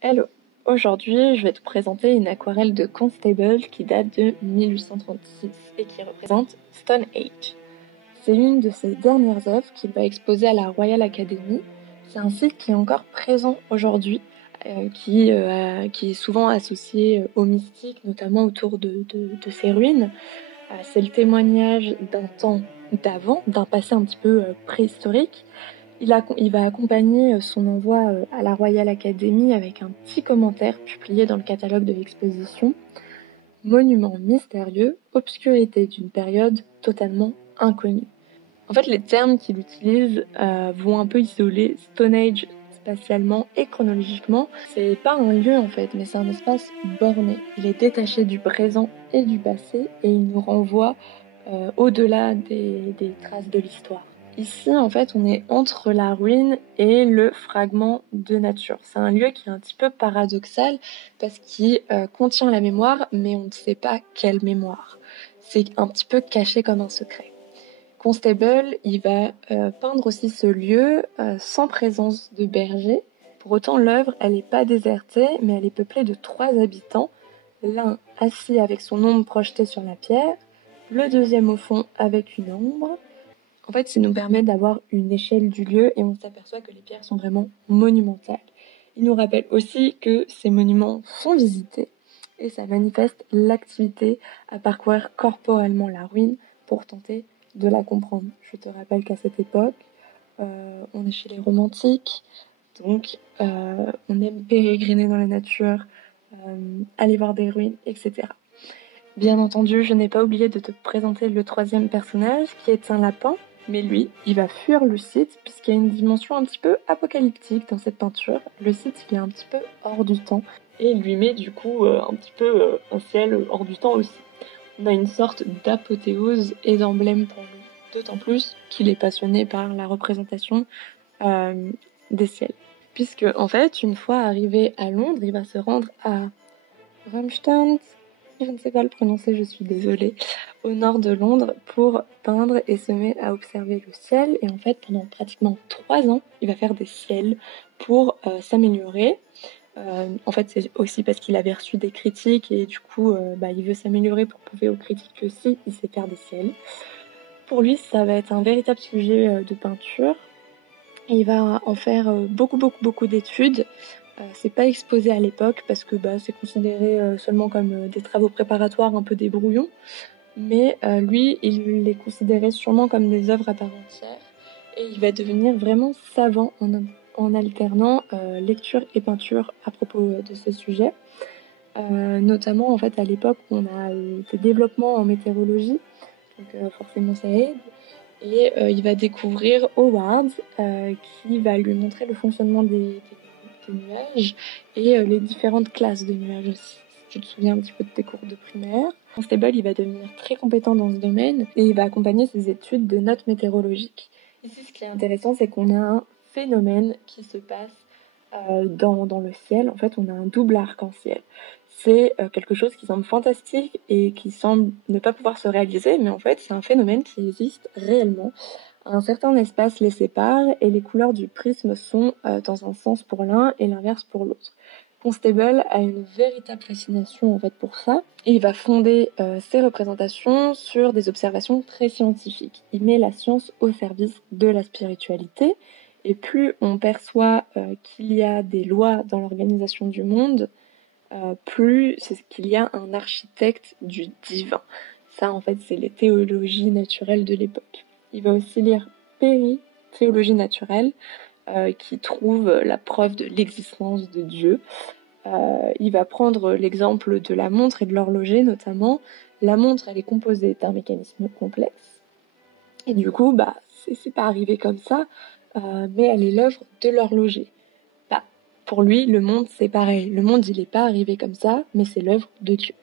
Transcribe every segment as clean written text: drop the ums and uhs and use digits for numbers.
Hello, aujourd'hui je vais te présenter une aquarelle de Constable qui date de 1836 et qui représente Stone Age. C'est une de ses dernières œuvres qu'il va exposer à la Royal Academy. C'est un site qui est encore présent aujourd'hui, qui est souvent associé au mystique, notamment autour de ses ruines. C'est le témoignage d'un temps d'avant, d'un passé un petit peu préhistorique. Il va accompagner son envoi à la Royal Academy avec un petit commentaire publié dans le catalogue de l'exposition. Monument mystérieux, obscurité d'une période totalement inconnue. En fait, les termes qu'il utilise vont un peu isoler Stone Age spatialement et chronologiquement. C'est pas un lieu en fait, mais c'est un espace borné. Il est détaché du présent et du passé et il nous renvoie au-delà des traces de l'histoire. Ici, en fait, on est entre la ruine et le fragment de nature. C'est un lieu qui est un petit peu paradoxal parce qu'il contient la mémoire, mais on ne sait pas quelle mémoire. C'est un petit peu caché comme un secret. Constable, il va peindre aussi ce lieu sans présence de berger. Pour autant, l'œuvre, elle n'est pas désertée, mais elle est peuplée de 3 habitants. L'un assis avec son ombre projetée sur la pierre, le deuxième au fond avec une ombre. En fait, ça nous permet d'avoir une échelle du lieu et on s'aperçoit que les pierres sont vraiment monumentales. Il nous rappelle aussi que ces monuments sont visités et ça manifeste l'activité à parcourir corporellement la ruine pour tenter de la comprendre. Je te rappelle qu'à cette époque, on est chez les romantiques, donc on aime pérégriner dans la nature, aller voir des ruines, etc. Bien entendu, je n'ai pas oublié de te présenter le troisième personnage qui est un lapin, mais lui, il va fuir le site puisqu'il y a une dimension un petit peu apocalyptique dans cette peinture. Le site, il est un petit peu hors du temps et il lui met du coup un petit peu un ciel hors du temps aussi. On a une sorte d'apothéose et d'emblème pour lui, d'autant plus qu'il est passionné par la représentation des ciels. Puisque, en fait, une fois arrivé à Londres, il va se rendre à Ramstein, je ne sais pas le prononcer, je suis désolée, au nord de Londres pour peindre et se met à observer le ciel. Et en fait, pendant pratiquement 3 ans, il va faire des ciels pour s'améliorer. En fait, c'est aussi parce qu'il avait reçu des critiques et du coup, il veut s'améliorer pour prouver aux critiques que si, il sait faire des ciels. Pour lui, ça va être un véritable sujet de peinture. Et il va en faire beaucoup d'études. C'est pas exposé à l'époque parce que c'est considéré seulement comme des travaux préparatoires un peu des brouillons. Mais lui, il les considérait sûrement comme des œuvres à part entière. Et il va devenir vraiment savant en alternant lecture et peinture à propos de ce sujet. Notamment, en fait, à l'époque, on a des développements en météorologie, donc forcément ça aide. Et il va découvrir Howard, qui va lui montrer le fonctionnement des nuages et les différentes classes de nuages aussi. Si tu te souviens un petit peu de tes cours de primaire. Constable, il va devenir très compétent dans ce domaine et il va accompagner ses études de notes météorologiques. Ici, ce qui est intéressant, c'est qu'on a un phénomène qui se passe dans le ciel. En fait, on a un double arc-en-ciel. C'est quelque chose qui semble fantastique et qui semble ne pas pouvoir se réaliser, mais en fait, c'est un phénomène qui existe réellement. Un certain espace les sépare et les couleurs du prisme sont dans un sens pour l'un et l'inverse pour l'autre. Constable a une véritable fascination en fait pour ça et il va fonder ses représentations sur des observations très scientifiques. Il met la science au service de la spiritualité et plus on perçoit qu'il y a des lois dans l'organisation du monde, plus c'est qu'il y a un architecte du divin. Ça en fait c'est les théologies naturelles de l'époque. Il va aussi lire Perry, Théologie naturelle, qui trouve la preuve de l'existence de Dieu. Il va prendre l'exemple de la montre et de l'horloger notamment. La montre, elle est composée d'un mécanisme complexe. Et du coup, c'est pas arrivé comme ça, mais elle est l'œuvre de l'horloger. Pour lui, le monde, c'est pareil. Le monde, il est pas arrivé comme ça, mais c'est l'œuvre de Dieu.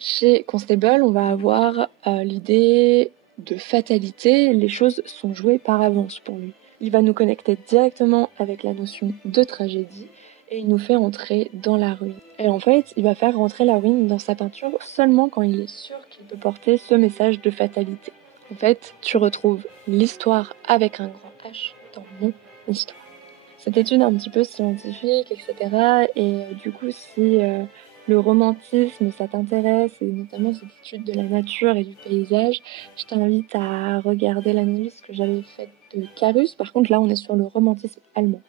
Chez Constable, on va avoir l'idée de fatalité. Les choses sont jouées par avance pour lui. Il va nous connecter directement avec la notion de tragédie et il nous fait entrer dans la ruine. Et en fait, il va faire rentrer la ruine dans sa peinture seulement quand il est sûr qu'il peut porter ce message de fatalité. En fait, tu retrouves l'histoire avec un grand H dans mon histoire. cette étude un petit peu scientifique, etc. Et du coup, si le romantisme, ça t'intéresse, et notamment cette étude de la nature et du paysage, je t'invite à regarder l'analyse que j'avais faite de Carus. Par contre, là, on est sur le romantisme allemand.